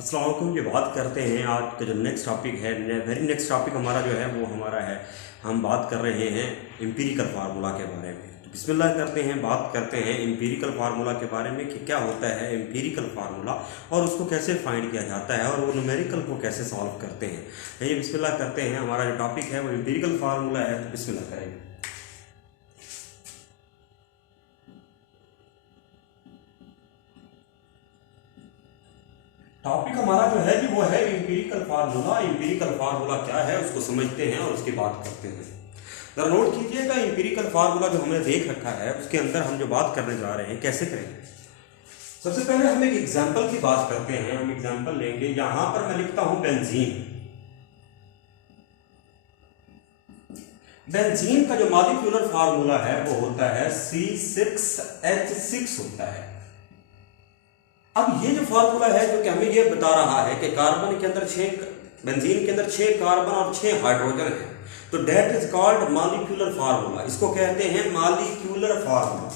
अस्सलाम वालेकुम। ये बात करते हैं आज का जो नेक्स्ट टॉपिक है, वेरी नेक्स्ट टॉपिक हमारा जो है वो हमारा है, हम बात कर रहे हैं एम्पिरिकल फार्मूला के बारे में। तो बिस्मिल्लाह करते हैं, बात करते हैं एम्पिरिकल फार्मूला के बारे में कि क्या होता है एम्पिरिकल फार्मूला और उसको कैसे फाइंड किया जाता है और वो न्यूमेरिकल को कैसे सॉल्व करते हैं। ये बिस्मिल्लाह करते हैं, हमारा जो टॉपिक है वो एम्पिरिकल फार्मूला है। तो बिस्मिल्लाह करेंगे। टॉपिक हमारा जो है कि वो है एम्पिरिकल फार्मूला। एम्पिरिकल फार्मूला क्या है उसको समझते हैं और उसकी बात करते हैं। जरा नोट कीजिएगा, एम्पिरिकल फार्मूला जो हमने देख रखा है उसके अंदर हम जो बात करने जा रहे हैं कैसे करेंगे। सबसे पहले हम एक एग्जांपल की बात करते हैं। हम एग्जांपल लेंगे, यहां पर मैं लिखता हूं बेंजीन। बेंजीन का जो मॉलिक्यूलर फार्मूला है वो होता है C6H6 होता है। अब ये जो फार्मूला है जो कि हमें ये बता रहा है कि कार्बन के अंदर बेंजीन के अंदर 6 कार्बन और 6 हाइड्रोजन है, तो that is called molecular formula. इसको कहते हैं मॉलिक्यूलर फार्मूला।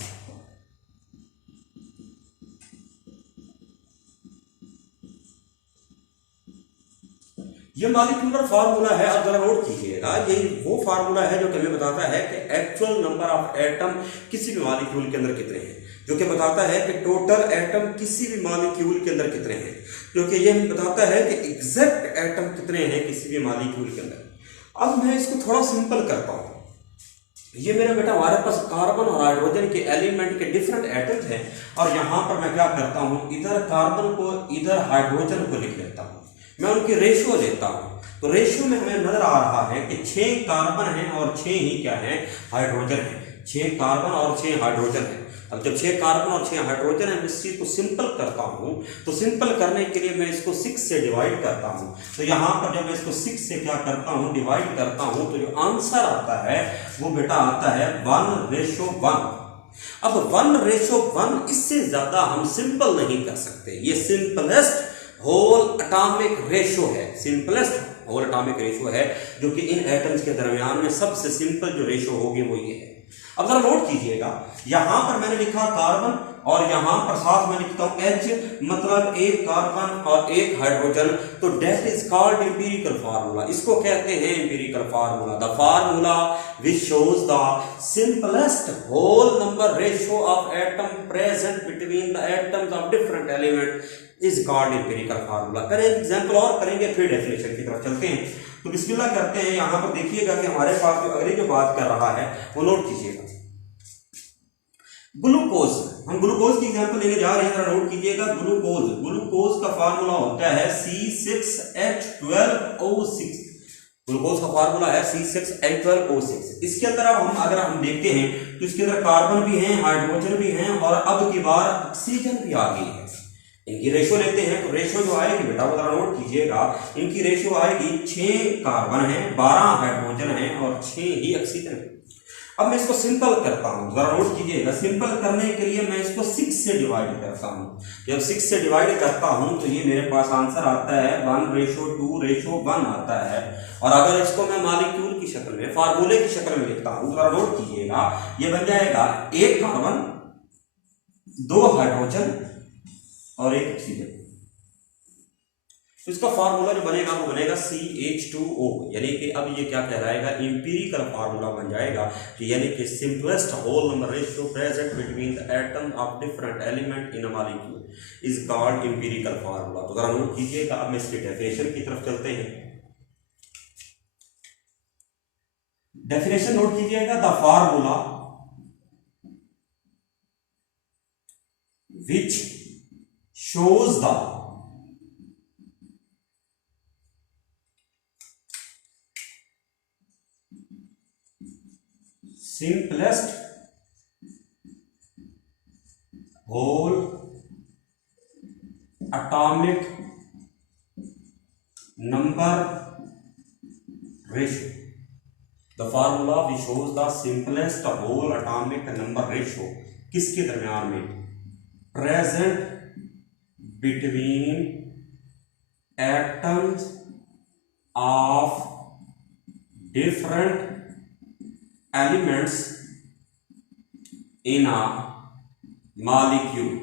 ये मॉलिक्यूलर फार्मूला है। अब जरा नोट कीजिएगा, ये वो फार्मूला है जो कि हमें बताता है कि एक्चुअल नंबर ऑफ एटम किसी भी मॉलिक्यूल के अंदर कितने हैं, जो कि बताता है कि टोटल एटम किसी भी मॉलिक्यूल के अंदर कितने हैं, जो कि यह बताता है कि एग्जैक्ट एटम कितने हैं किसी भी मॉलिक्यूल के अंदर। अब मैं इसको थोड़ा सिंपल करता हूं। ये मेरा बेटा हमारे पास कार्बन और हाइड्रोजन के एलिमेंट के डिफरेंट एटम्स हैं, और यहां पर मैं क्या करता हूं, इधर कार्बन को इधर हाइड्रोजन को लिख लेता हूं। मैं उनकी रेशियो लेता हूं, तो रेशियो में हमें नजर आ रहा है कि 6 कार्बन है और 6 ही क्या है, हाइड्रोजन है। 6 कार्बन और 6 हाइड्रोजन है। अब जब 6 कार्बन और 6 हाइड्रोजन है, मैं इस चीज को सिंपल करता हूं, तो सिंपल करने के लिए मैं इसको 6 से डिवाइड करता हूं। तो यहां पर जब मैं इसको 6 से क्या करता हूं, डिवाइड करता हूं, तो जो आंसर आता है वो बेटा आता है 1:1। अब 1:1, इससे ज्यादा हम सिंपल नहीं कर सकते। ये सिंपलेस्ट होल एटॉमिक रेशियो है, सिंपलेस्ट होल एटॉमिक रेशियो है, जो कि इन एटम्स के दरमियान में सबसे सिंपल जो रेशियो होगी वो ये है। अब जरा नोट कीजिएगा, यहां पर मैंने लिखा कार्बन और यहां पर साथ में लिखता हूं H, मतलब एक कार्बन और एक हाइड्रोजन, तो that is called empirical formula. इसको कहते हैं empirical formula, the formula which shows the simplest whole number ratio of atom present between the atoms of different element is called empirical formula. करें example और करेंगे, फिर definition की तरफ चलते हैं। तो बिस्मिल्लाह करते हैं। यहां पर देखिएगा कि हमारे पास जो अगली जो बात कर रहा है वो नोट कीजिएगा, ग्लूकोज। हम ग्लूकोज की एग्जांपल लेने जा रहे हैं, जरा नोट कीजिएगा। ग्लूकोज का फार्मूला होता है C6H12O6। ग्लूकोज का फार्मूला है C6H12O6। इसके अंदर अब अगर हम देखते हैं तो इसके अंदर कार्बन भी हैं, हाइड्रोजन भी हैं, और अब की बार ऑक्सीजन भी आ गई है। इनकी रेशियो लेते हैं, तो रेशियो जो आएगी बेटा वो जरा नोट कीजिएगा। इनकी रेशियो आएगी 6 कार्बन है, 12 हाइड्रोजन है और 6 ही ऑक्सीजन है। अब मैं इसको सिंपल करता हूं, जरा नोट कीजिएगा। सिंपल करने के लिए मैं इसको 6 से डिवाइड करता हूं। जब 6 से डिवाइड करता हूं तो ये मेरे पास आंसर आता है 1:2:1 आता है। और अगर इसको मैं मॉलिक्यूल की शक्ल में, फार्मूले की शक्ल में लिखता हूं, जरा नोट कीजिएगा, ये बन जाएगा 1 कार्बन, 2 हाइड्रोजन और 1 ऑक्सीजन। तो इसका फार्मूला जो बनेगा वो बनेगा CH2O, यानी कि अब ये क्या कहलाएगा, एम्पिरिकल फार्मूला बन जाएगा, यानी कि simplest whole number ratio present between the atom of different element in a molecule is called empirical formula. तो जरा नोट कीजिएगा। अब मैं इसकी डेफिनेशन की तरफ चलते हैं। डेफिनेशन नोट कीजिएगा, the formula which shows the simplest whole atomic number ratio. The formula which shows the simplest whole atomic number ratio किसके दरमियान में, present between atoms of different elements in a molecule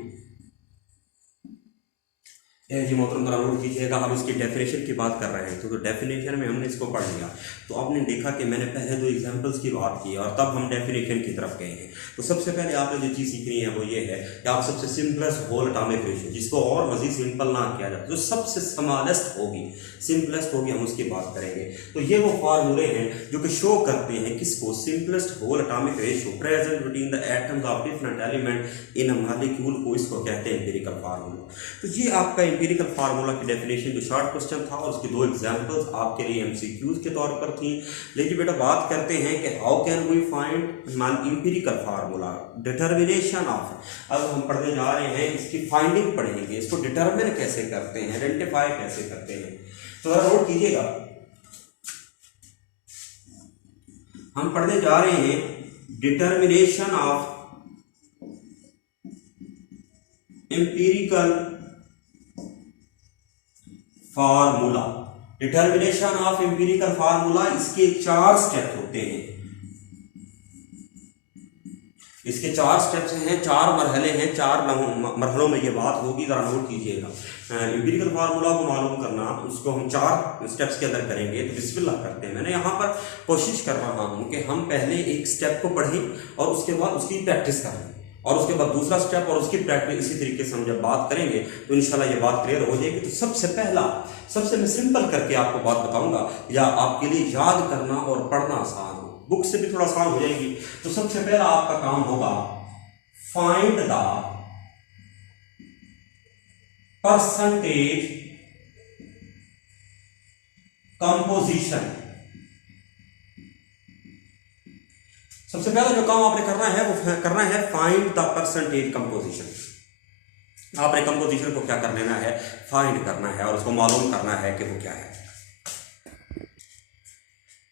जी मोहतरम जरा note कीजिएगा, हम इसकी definition की बात कर रहे हैं तो डेफिनेशन में हमने इसको पढ़ लिया। तो आपने देखा कि मैंने पहले दो एग्जांपल्स की बात की और तब हम डेफिनेशन की तरफ गए हैं। तो सबसे पहले आपने जो चीज़ सीखनी है वो ये है कि आप सबसे सिंपलेस्ट होल एटॉमिक रेशियो, जिसको और मजीद सिंपल ना किया जाए, जो सबसे स्मॉलेस्ट होगी, सिंपलेस्ट होगी, हम उसकी बात करेंगे। तो ये वो फार्मूले हैं जो कि शो करते हैं किसको, simplest whole atomic ratio present between the atoms of different element in a molecule को, इसको कहते हैं एम्पिरिकल फार्मूला। तो ये आपका एम्पिरिकल फार्मूला की डेफिनेशन जो शॉर्ट क्वेश्चन था और उसकी दो एग्जांपल्स आपके लिए एमसीक्यूज के तौर पर थी। लेकिन बेटा बात करते हैं कि how can we find empirical formula, determination of. अब हम पढ़ने जा रहे हैं, इसकी फाइंडिंग पढ़ेंगे, इसको डिटर्मिन कैसे करते हैं, आइडेंटिफाई कैसे करते हैं। तो जरा नोट कीजिएगा, हम पढ़ने जा रहे हैं determination of empirical formula. Determination of empirical formula, इसके 4 स्टेप होते हैं, इसके 4 स्टेप्स हैं, 4 मरहले हैं, 4 मरहलों में ये बात होगी, जरा नोट कीजिएगा। एम्पिरिकल फार्मूला को मालूम करना, उसको हम 4 स्टेप्स के अंदर करेंगे। तो बिस्मिल्लाह करते हैं। मैंने यहाँ पर कोशिश कर रहा हूँ कि हम पहले एक स्टेप को पढ़ें और उसके बाद उसकी प्रैक्टिस करें और उसके बाद दूसरा स्टेप और उसकी प्रैक्टिस। इसी तरीके से हम जब बात करेंगे तो इंशाल्लाह ये बात क्लियर हो जाएगी। तो सबसे पहला, सबसे मैं सिंपल करके आपको बात बताऊंगा, या आपके लिए याद करना और पढ़ना आसान हो, बुक से भी थोड़ा आसान हो जाएगी। तो सबसे पहला आपका काम होगा फाइंड द परसेंटेज कंपोजिशन। सबसे पहला जो काम आपने करना है वो करना है फाइंड द परसेंटेज कंपोजिशन। आपने कंपोजिशन को क्या कर लेना है, फाइंड करना है और उसको मालूम करना है कि वो क्या है।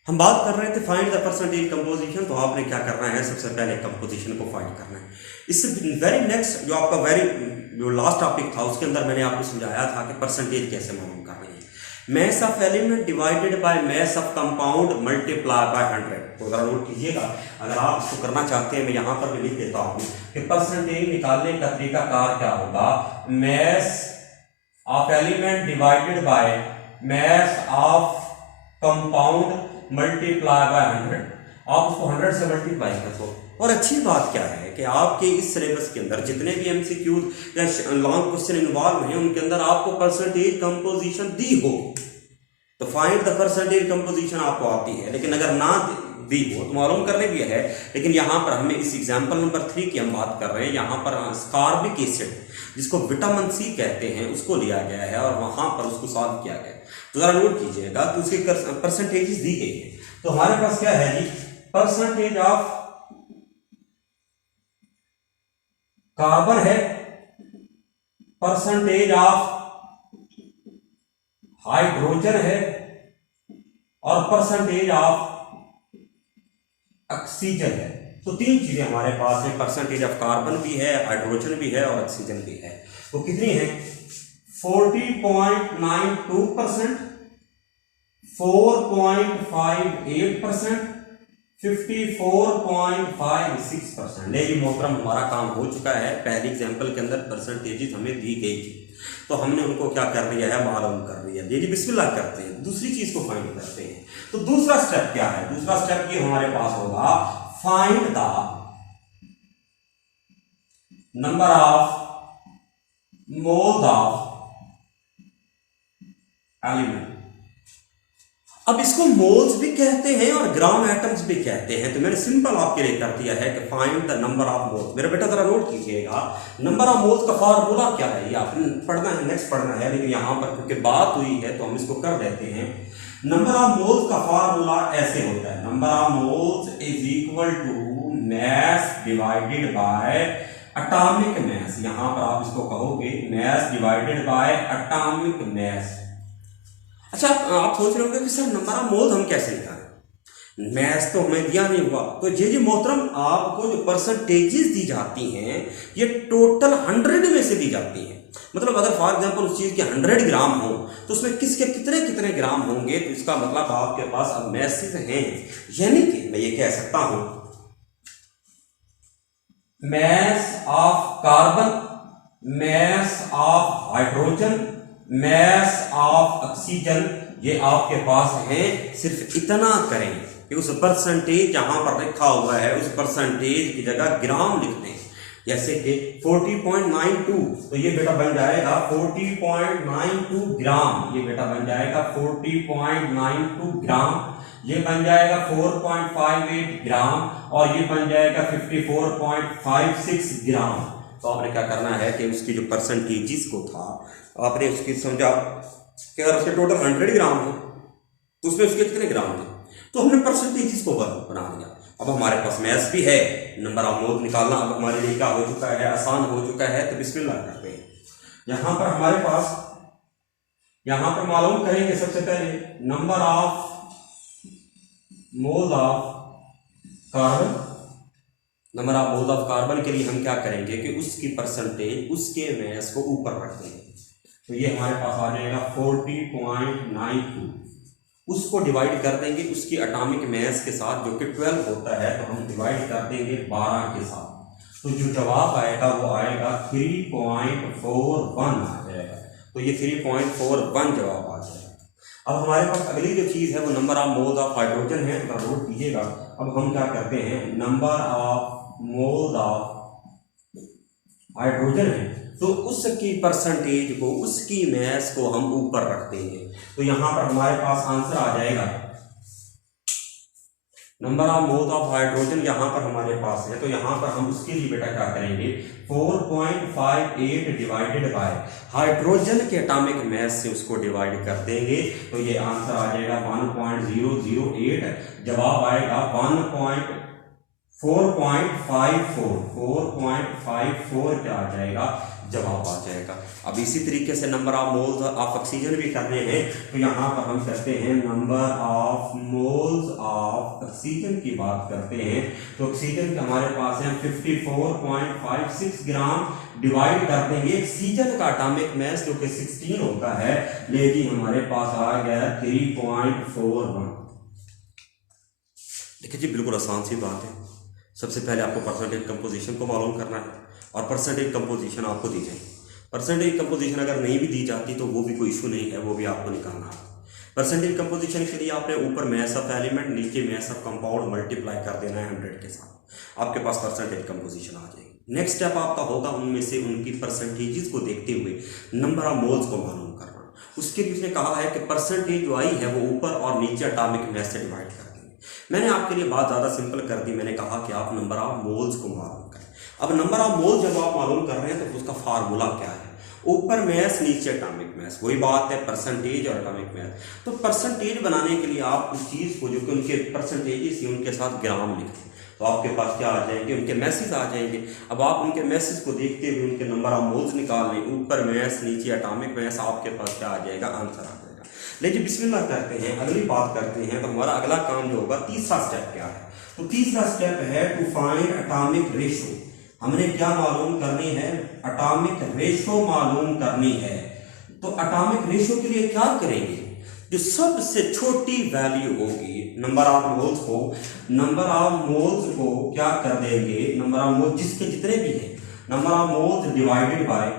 हम बात कर रहे थे फाइंड द परसेंटेज कंपोजिशन, तो आपने क्या करना है, सबसे पहले कंपोजिशन को फाइंड करना है। इससे वेरी नेक्स्ट जो आपका जो लास्ट टॉपिक था उसके अंदर मैंने आपको समझाया था कि परसेंटेज कैसे मालूम करना है। Mass of element divided by mass of compound multiply by 100। तो जरा नोट कीजिएगा, अगर आप इसको करना चाहते हैं, मैं यहाँ पर भी लिख देता हूँ कि परसेंटेज निकालने का तरीकाकार क्या होगा, mass of element divided by mass of compound multiply by 100। आप उसको 100 से मल्टीप्लाई कर दो। और अच्छी बात क्या है कि आपके इस सिलेबस के अंदर जितने भी एमसीक्यूज या लॉन्ग क्वेश्चन इन्वॉल्व हैं उनके अंदर आपको परसेंटेज कंपोजिशन दी हो, तो फाइंड द परसेंटेज कंपोजिशन आपको आती है। लेकिन अगर ना दी हो तो मालूम करने भी है। लेकिन यहाँ पर हमें इस एग्जाम्पल नंबर 3 की हम बात कर रहे हैं, यहाँ पर स्कॉर्बिक एसिड जिसको विटामिन सी कहते हैं उसको लिया गया है और वहां पर उसको सॉल्व किया गया है। तो जरा नोट कीजिएगा, तो उसकी परसेंटेजेस दी गई है। तो हमारे पास क्या है जी, परसेंटेज ऑफ कार्बन है, परसेंटेज ऑफ हाइड्रोजन है और परसेंटेज ऑफ ऑक्सीजन है। तो 3 चीजें हमारे पास है, परसेंटेज ऑफ कार्बन भी है, हाइड्रोजन भी है और ऑक्सीजन भी है। वो कितनी है, 40.92%, 4.58%, 54.56%। लेकिन मोहतरम हमारा काम हो चुका है, पहली एग्जाम्पल के अंदर परसेंटेजेस हमें दी गई थी तो हमने उनको क्या कर दिया है, मालूम कर दिया। ये बिस्मिल्लाह करते हैं, दूसरी चीज को फाइंड करते हैं। तो दूसरा स्टेप क्या है, दूसरा स्टेप ये हमारे पास होगा find the number of moles of element. अब इसको मोल्स भी कहते हैं और ग्राम एटम्स भी कहते हैं। तो मैंने सिंपल आपके लिए कर दिया है कि find the number of moles. मेरा बेटा जरा नोट कीजिएगा, नंबर ऑफ मोल्स का फार्मूला क्या है, ये आपने पढ़ना है, नेक्स्ट पढ़ना है। लेकिन यहाँ पर क्योंकि बात हुई है तो हम इसको कर देते हैं। नंबर ऑफ मोल्स का फार्मूला ऐसे होता है, number of moles is equal to mass divided by atomic mass. यहाँ पर आप इसको कहोगे mass divided by atomic mass. अच्छा, आप सोच रहे होंगे कि सर नंबर ऑफ मोल्स हम कैसे निकालें, मैथ्स तो हमें दिया नहीं हुआ। तो जी मोहतरम, आपको जो परसेंटेजेस दी जाती हैं ये टोटल 100 में से दी जाती हैं। मतलब अगर फॉर एग्जांपल उस चीज़ के 100 ग्राम हो तो उसमें किसके कितने कितने ग्राम होंगे, तो इसका मतलब आपके पास अब मैसेज हैं। यानी कि मैं ये कह सकता हूं mass of carbon, mass of hydrogen mass of oxygen, ये आपके पास है, सिर्फ इतना करें कि उस परसेंटेज जहां पर लिखा हुआ है उस परसेंटेज की जगह ग्राम लिखते हैं। जैसे कि 40.92, तो ये बेटा बन जाएगा 40.92 ग्राम, ये बेटा बन जाएगा 40.92 ग्राम, ये बन जाएगा 4.58 ग्राम, और ये बन जाएगा 54.56 ग्राम। तो आपने क्या करना है कि उसकी जो परसेंटेजेस को था आपने उसकी समझा कि अगर उसके टोटल 100 ग्राम है तो उसमें उसके कितने ग्राम थे, तो हमने परसेंटेजेस को बना दिया। अब हमारे पास मैथ्स भी है, नंबर ऑफ मोल निकालना अब हमारे लिए क्या हो चुका है, आसान हो चुका है। तो बिस्मिल्लाह करते हैं। यहां पर हमारे पास, यहां पर मालूम करेंगे सबसे पहले number of mole of carbon. Number of mole of carbon के लिए हम क्या करेंगे कि उसकी परसेंटेज उसके मैस को ऊपर रख देंगे। तो ये हमारे पास आ जाएगा 40.92, उसको डिवाइड कर देंगे उसकी एटॉमिक मास के साथ जो कि 12 होता है, तो हम डिवाइड कर देंगे 12 के साथ। तो जो जवाब आएगा वो आएगा 3.41 आ जाएगा। तो ये 3.41 जवाब आ जाएगा। अब हमारे पास अगली जो चीज़ है वो number of moles of hydrogen है, अगर नोट कीजिएगा। अब हम क्या करते हैं, number of moles of hydrogen है तो उसकी परसेंटेज को, उसकी मास को हम ऊपर रख देंगे। तो यहां पर हमारे पास आंसर आ जाएगा number of moles of hydrogen, यहां पर हमारे पास है। तो यहां पर हम उसके लिए बेटा क्या करेंगे, 4.58 डिवाइडेड बाय हाइड्रोजन के एटॉमिक मास से उसको डिवाइड कर देंगे। तो ये आंसर आ जाएगा 1.008, जवाब आएगा 4.54 क्या आ जाएगा, जवाब आ जाएगा। अब इसी तरीके से number of moles of oxygen भी करने हैं। तो यहाँ पर हम करते हैं number of moles of oxygen की बात करते हैं। तो ऑक्सीजन के हमारे पास है 54.56 ग्राम, डिवाइड कर देंगे ऑक्सीजन का एटॉमिक मास जो कि 16 होता है, लेकिन हमारे पास आ गया 3.41। देखिए जी, बिल्कुल आसान सी बात है। सबसे पहले आपको परसेंटेज कंपोजिशन को मालूम करना है और परसेंटेज कंपोजिशन आपको दी जाए। परसेंटेज कंपोजिशन अगर नहीं भी दी जाती तो वो भी कोई इशू नहीं है, वो भी आपको निकालना है। परसेंटेज कंपोजिशन के लिए आपने ऊपर मास ऑफ एलिमेंट, नीचे मास ऑफ कंपाउंड मल्टीप्लाई कर देना है 100 के साथ, आपके पास परसेंटेज कंपोजिशन आ जाएगी। नेक्स्ट स्टेप आपका होगा उनमें से उनकी परसेंटेजेस को देखते हुए नंबर ऑफ मोल्स को मालूम करना। उसके लिए उसने कहा है कि परसेंटेज जो आई है वो ऊपर और नीचे एटॉमिक मास से डिवाइड कर। मैंने आपके लिए बात ज़्यादा सिंपल कर दी, मैंने कहा कि आप नंबर ऑफ मोल्स को मालूम करें। अब नंबर ऑफ मोल्स जब आप मालूम कर रहे हैं तो उसका फार्मूला क्या है, ऊपर मास नीचे एटॉमिक मास, वही बात है परसेंटेज और एटॉमिक मास। तो परसेंटेज बनाने के लिए आप उस चीज़ को जो कि उनके परसेंटेजेस हैं उनके साथ ग्राम लिखें, तो आपके पास क्या आ जाएंगे, उनके मैसेज आ जाएंगे। अब आप उनके मैसेज को देखते हुए उनके नंबर ऑफ मोल्स निकाल लें, ऊपर मास नीचे एटॉमिक मास, आपके पास क्या आ जाएगा, आंसर आ जाएगा। लेकिन बिस्मिल्लाह करते हैं, अगली बात करते हैं। तो हमारा अगला काम जो होगा, तीसरा स्टेप क्या है, तो तीसरा स्टेप है टू फाइंड एटॉमिक रेशो। हमने क्या मालूम करनी है, एटॉमिक रेशो मालूम करनी है। तो एटॉमिक रेशो के लिए क्या करेंगे, जो सबसे छोटी वैल्यू होगी नंबर ऑफ मोल्स को, नंबर ऑफ मोल्स को क्या कर देंगे, नंबर ऑफ मोल्स जिसके जितने भी हैं, number of moles divided by,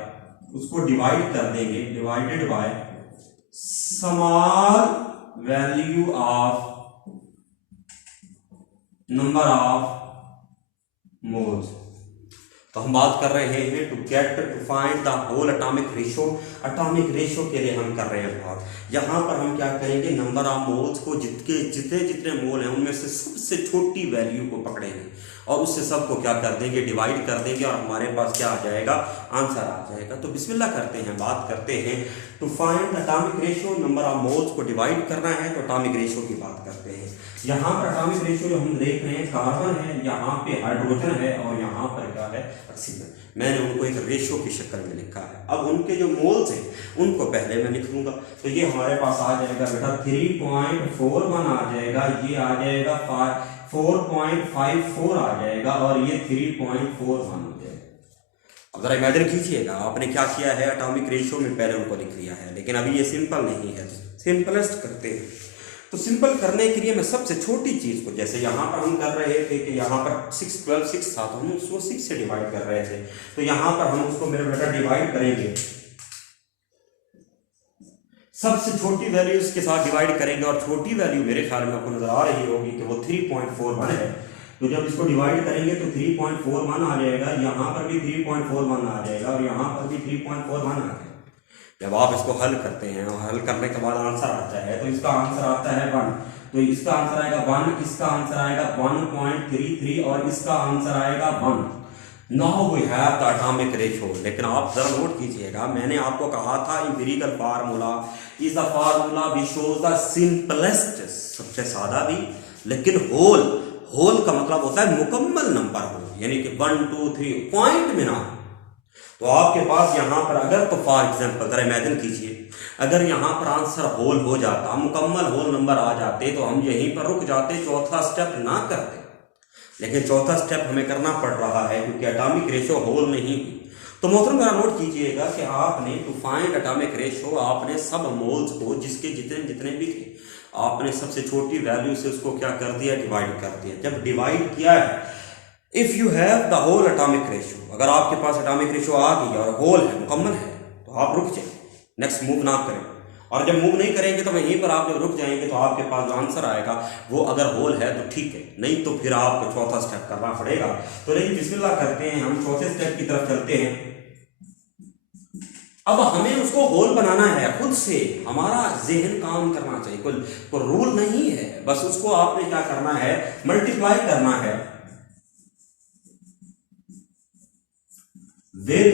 उसको डिवाइड कर देंगे, divided by small value of number of moles. तो हम बात कर रहे हैं to get to find the whole atomic ratio. Atomic ratio के लिए हम कर रहे हैं बात। यहाँ पर हम क्या करेंगे, नंबर ऑफ मोल्स को जितने मोल हैं उनमें से सबसे छोटी वैल्यू को पकड़ेंगे और उससे सबको क्या कर देंगे, डिवाइड कर देंगे और हमारे पास क्या आ जाएगा, आंसर आ जाएगा। तो बिस्मिल्लाह करते हैं, बात करते हैं to find atomic ratio. Number of moles को डिवाइड करना है तो एटॉमिक रेशो की बात करते हैं। यहाँ पर एटॉमिक रेशो जो हम देख रहे हैं, कार्बन है, यहाँ पे हाइड्रोजन है और यहाँ पर क्या है, ऑक्सीजन। मैंने उनको एक रेशो की शक्ल में लिखा है। अब उनके जो मोल्स हैं उनको पहले मैं लिख लूंगा। तो ये हमारे पास आ जाएगा बेटा 3.41 आ जाएगा, ये आ जाएगा 4.54 आ जाएगा और ये 3.41 हो जाएगा। अब जरा इमेजिन कीजिएगा, आपने क्या किया है, एटॉमिक रेशो में पहले उनको लिख लिया है, लेकिन अभी ये सिंपल नहीं है, सिंपलेस्ट करते हैं। तो सिंपल करने के लिए मैं सबसे छोटी चीज़ को, जैसे यहाँ पर हम कर रहे थे कि यहाँ पर 6 12 6 था तो हम उसको 6 से डिवाइड कर रहे थे, तो यहाँ पर हम उसको मेरे बेटा डिवाइड करेंगे सबसे छोटी वैल्यू इसके साथ डिवाइड करेंगे और छोटी वैल्यू मेरे ख्याल में आपको नजर आ रही होगी कि वो 3.41 है। तो जब इसको डिवाइड करेंगे तो 3.41 आ जाएगा, यहाँ पर भी 3.41 आ जाएगा और यहाँ पर भी 3.41 आ जाएगा। जब आप इसको हल करते हैं और हल करने के बाद आंसर आता है तो इसका आंसर आता है 1, तो इसका आंसर आएगा 1, इसका आंसर आएगा 1.33 और इसका आंसर आएगा 1। Now we have the atomic ratio. लेकिन आप जरा नोट कीजिएगा, मैंने आपको कहा था empirical formula is the formula which shows the simplest, सबसे सादा भी, लेकिन होल। होल का मतलब होता है मुकम्मल नंबर हो, यानी कि 1 2 3 पॉइंट में ना। तो आपके पास यहाँ पर अगर, तो फॉर एग्जाम्पल जरा इमेजिन कीजिए, अगर यहाँ पर आंसर होल हो जाता, मुकम्मल होल नंबर आ जाते, तो हम यहीं पर रुक जाते, चौथा स्टेप ना करते। लेकिन चौथा स्टेप हमें करना पड़ रहा है क्योंकि एटॉमिक रेशियो होल नहीं हुई। तो मोहतरम जरा नोट कीजिएगा कि आपने टू फाइंड एटॉमिक रेशियो, आपने सब मोल्स को जिसके जितने जितने भी थे, आपने सबसे छोटी वैल्यू से उसको क्या कर दिया, डिवाइड कर दिया। जब डिवाइड किया है, if you have the whole atomic ratio, अगर आपके पास एटॉमिक रेशियो आ गई और होल है, मुकम्मल है, तो आप रुक जाए, नेक्स्ट मूव ना करें। और जब मूव नहीं करेंगे तो वहीं पर आप जब रुक जाएंगे तो आपके पास जो आंसर आएगा वो अगर होल है तो ठीक है, नहीं तो फिर आपको चौथा स्टेप करना पड़ेगा। तो लेकिन बिस्मिल्लाह करते हैं, हम चौथे स्टेप की तरफ चलते हैं। अब हमें उसको होल बनाना है, खुद से हमारा जहन काम करना चाहिए, कोई रूल नहीं है, बस उसको आपने क्या करना है, मल्टीप्लाई करना है विद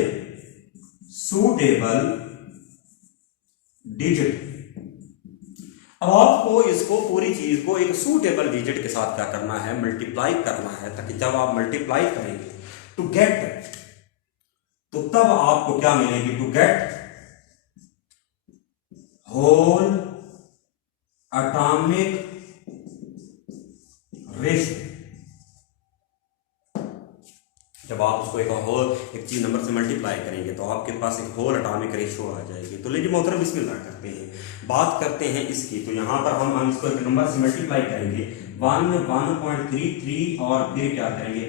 सूटेबल डिजिट। अब आपको इसको पूरी चीज को एक सूटेबल डिजिट के साथ क्या करना है, मल्टीप्लाई करना है, ताकि जब आप मल्टीप्लाई करेंगे टू गेट, तो तब आपको क्या मिलेगी, to get whole atomic ratio. जब आप उसको एक चीज नंबर से मल्टीप्लाई करेंगे तो आपके पास एक होल एटॉमिक रेशियो आ जाएगी। तो लीजिए मोहतरम बिस्मिल्लाह करते हैं, बात करते हैं इसकी। तो यहां पर हम इसको एक नंबर से मल्टीप्लाई करेंगे 1.33 और फिर क्या करेंगे।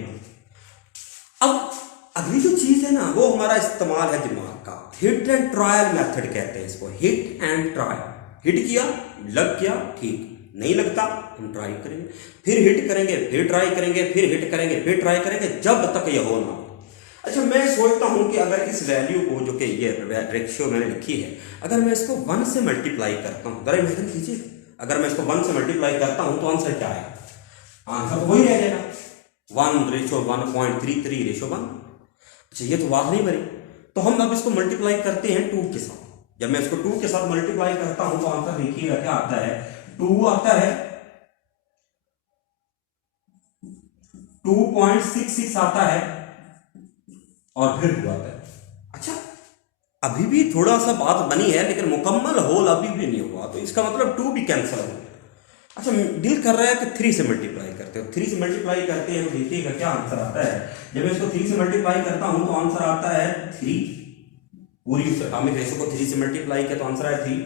अब अगली जो चीज है ना, वो हमारा इस्तेमाल है दिमाग का, हिट एंड ट्रायल मेथड कहते हैं इसको, हिट एंड ट्रायल। हिट किया, लग गया, ठीक, नहीं लगता हम ट्राई करेंगे, फिर हिट करेंगे, फिर ट्राई करेंगे, फिर हिट करेंगे, फिर ट्राई करेंगे, जब तक ये हो ना। अच्छा, मैं सोचता हूं कि अगर इस वैल्यू को, जो कि ये रेशियो मैंने लिखी है, अगर मैं इसको 1 से मल्टीप्लाई करता हूं, जरा इमेजिन कीजिए, अगर मैं इसको 1 से मल्टीप्लाई करता हूं तो आंसर क्या है, आंसर तो वही रह जाएगा 1:1.33:1। अच्छा, ये तो बात नहीं बनी। तो हम अब इसको मल्टीप्लाई करते हैं 2 के साथ। जब मैं इसको 2 के साथ मल्टीप्लाई करता हूं तो आंसर देखिएगा क्या आता है, 2 आता है, 2.66 आता है और फिर 2 आता है। अच्छा, अभी भी थोड़ा सा बात बनी है लेकिन मुकम्मल होल अभी भी नहीं हुआ, तो इसका मतलब 2 भी कैंसिल हो गया। अच्छा, डील कर रहा है कि 3 से मल्टीप्लाई करते हो, 3 से मल्टीप्लाई करते हैं तो देखिएगा क्या आंसर आता है। जब मैं इसको 3 से मल्टीप्लाई करता हूं तो आंसर आता है 3, पूरी एटॉमिक रेशियो को 3 से मल्टीप्लाई किया तो आंसर है 3।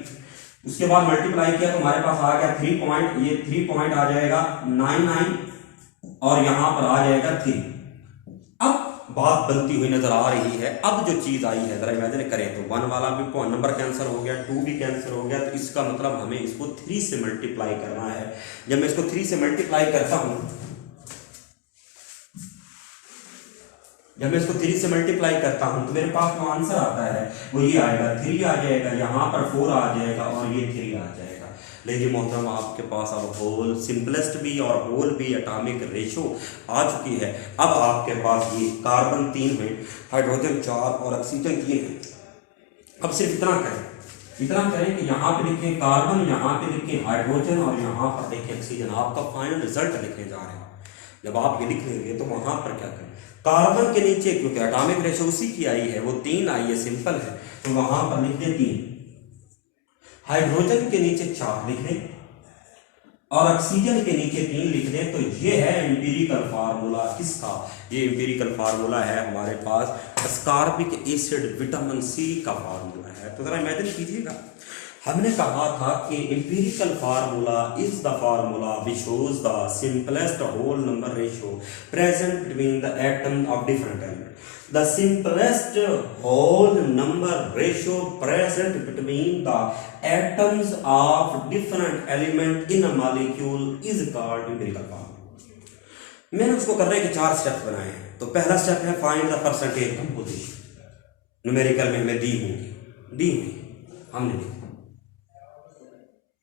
उसके बाद मल्टीप्लाई किया तो हमारे पास आ गया 3 पॉइंट, ये 3 पॉइंट आ जाएगा 99 और यहां पर आ जाएगा 3। अब बात बनती हुई नजर आ रही है। अब जो चीज आई है, जरा इमेजिन करें, तो 1 वाला भी नंबर कैंसिल हो गया, 2 भी कैंसिल हो गया, तो इसका मतलब हमें इसको 3 से मल्टीप्लाई करना है। जब मैं इसको 3 से मल्टीप्लाई करता हूं, तो मेरे पास जो आंसर आता है वो ये आएगा, 3 आ जाएगा, यहां पर 4 आ जाएगा और ये 3 आ जाएगा। लेकिन मोहतरम आपके पास अब होल, सिंपलेस्ट भी और होल भी एटॉमिक रेशियो आ चुकी है। अब आपके पास ये कार्बन 3 है, हाइड्रोजन 4 और ऑक्सीजन 3 है। अब सिर्फ इतना करें कि यहाँ पे लिखें कार्बन, यहाँ पे लिखें हाइड्रोजन और यहाँ पर लिखें ऑक्सीजन। आपका फाइनल रिजल्ट लिखने जा रहे हैं। जब आप ये लिख लेंगे तो वहां पर क्या करें, कार्बन के नीचे, क्योंकि एटॉमिक रेशियो उसी की आई है, वो 3 आई है, सिंपल है, तो वहां पर लिख दें 3। हाइड्रोजन के नीचे 4 लिख दें और ऑक्सीजन के नीचे 3 लिख दें। तो ये है एम्पिरिकल फार्मूला। किसका? ये एम्पिरिकल फार्मूला है हमारे पास, अस्कॉर्बिक एसिड विटामिन C का फार्मूला है। तो जरा इमेजिन कीजिएगा, हमने कहा था कि empirical formula is the formula which shows the simplest whole number ratio present between the atom of different element. The simplest whole number ratio present between the atoms of different element in a molecule is called empirical formula. मैंने उसको करने के 4 steps बनाए हैं। तो पहला step है find the percentage composition. Numerical में हमें दी हुई हमने दी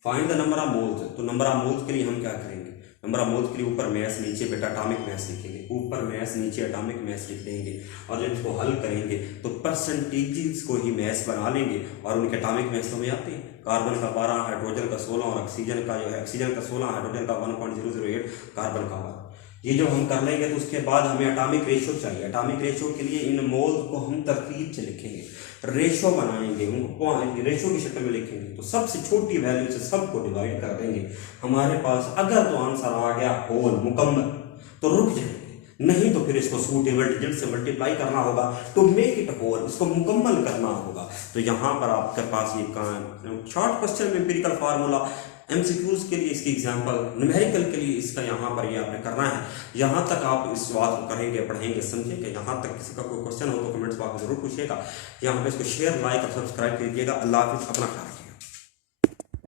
find the number of moles. तो नंबर ऑफ मोल्स के लिए हम क्या करेंगे, नंबर ऑफ मोल्स के लिए ऊपर मैस नीचे बेटा एटॉमिक मैस लिखेंगे, ऊपर मैस नीचे एटॉमिक मैस लिख देंगे और जब इसको हल करेंगे तो परसेंटेजेस को ही मैस बना लेंगे और उनके एटॉमिक मैस हमें आते हैं। कार्बन का 12, हाइड्रोजन का 16 और ऑक्सीजन का जो है ऑक्सीजन का 16, हाइड्रोजन का 1.008, कार्बन का 1। ये जब हम कर लेंगे तो उसके बाद हमें एटॉमिक रेशियो चाहिए। एटॉमिक रेशियो के लिए इन मोल्स को हम तरतीब से लिखेंगे, रेशो बनाएंगे, उनको रेशो की शक्ल में लिखेंगे। तो सबसे छोटी वैल्यू से सबको डिवाइड कर देंगे। हमारे पास अगर तो आंसर आ गया होल मुकम्मल तो रुक जाएंगे, नहीं तो फिर इसको सूटेबल डिजिट से मल्टीप्लाई करना होगा टू मेक इट होल, इसको मुकम्मल करना होगा। तो यहाँ पर आपके पास ये शॉर्ट क्वेश्चन में एम्पिरिकल फार्मूला, एमसीक्यूज के लिए इसकी एग्जांपल, न्यूमेरिकल के लिए इसका यहाँ पर ये आपने करना है। यहाँ तक आप इस बात को करेंगे, पढ़ेंगे, समझेंगे। यहाँ तक किसी का कोई क्वेश्चन हो तो कमेंट्स बॉक्स में जरूर पूछिएगा। यहाँ पे इसको शेयर, लाइक और सब्सक्राइब कीजिएगा। अल्लाह हाफिज़, अपना ख्याल रखिए।